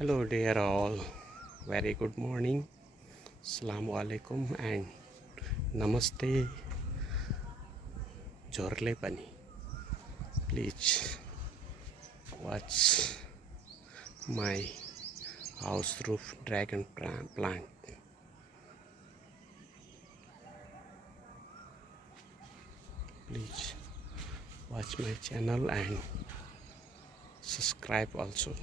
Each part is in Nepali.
Hello dear all, very good morning, Assalamu alaikum and Namaste. Jorle pani, please watch my house roof dragon plant. Please watch my channel and subscribe also.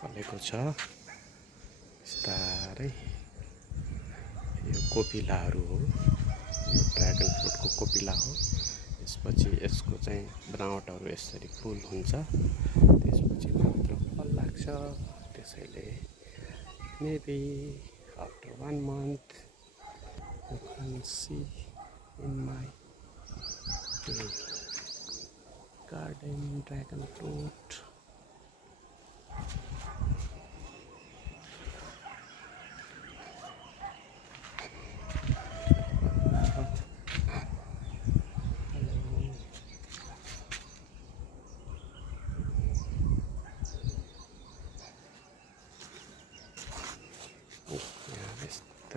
फलेको छ बिस्तारै। यो कोपिलाहरू हो, यो ड्रागन फ्रुटको कोपिला हो। त्यसपछि यसको चाहिँ बनावटहरू यसरी फुल हुन्छ, त्यसपछि मात्र फल लाग्छ। त्यसैले maybe after 1 month you can see in my garden dragon fruit.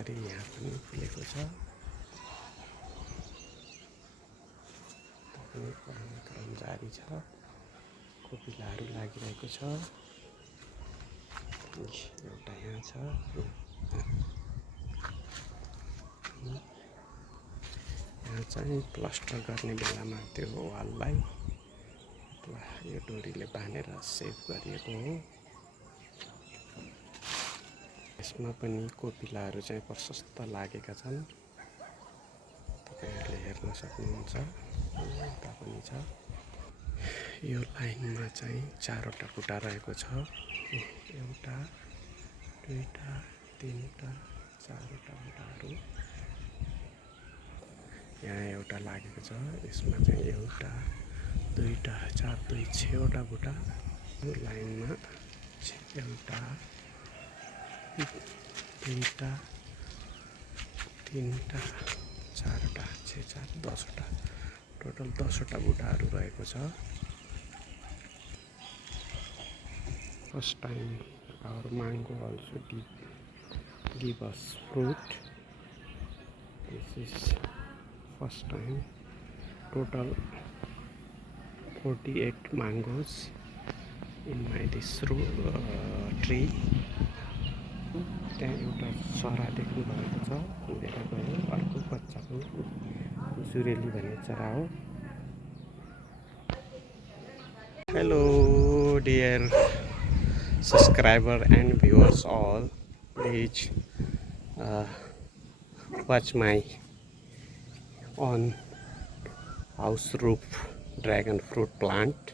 यसरी यहाँ पनि फुलेको छ। क्रम जारी छ, कोपिलाहरू लागिरहेको छ। एउटा यहाँ छ, यहाँ चाहिँ प्लास्टर गर्ने बेलामा त्यो वाललाई यो डोरीले बाँधेर सेभ गरिएको हो। यसमा पनि कोपिलाहरू चाहिँ प्रशस्त लागेका छन्, तपाईहरुले हेर्न सक्नुहुन्छ। यता पनि छ। यो लाइनमा चाहिँ 4वटा बुटा रहेको छ। एउटा, दुईटा, तीनटा, 4वटा बुटाहरू यहाँ एउटा लागेको छ। यसमा चाहिँ एउटा, दुईटा, 4, 2, 6वटा बुटा। यो लाइनमा एउटा, दुईटा, तीनटा, 4वटा, 6, 4, 10वटा, टोटल 10वटा बुटाहरू रहेको छ। First time our mango also give us fruit. This is first time. Total 48 mangoes in my this tree. त्यहाँ एउटा चरा देख्नु भएको छ, उडेर गयो। अर्को बच्चाको जुरेली भन्ने चरा हो। Hello dear subscriber and viewers all, please watch my on house roof dragon fruit plant.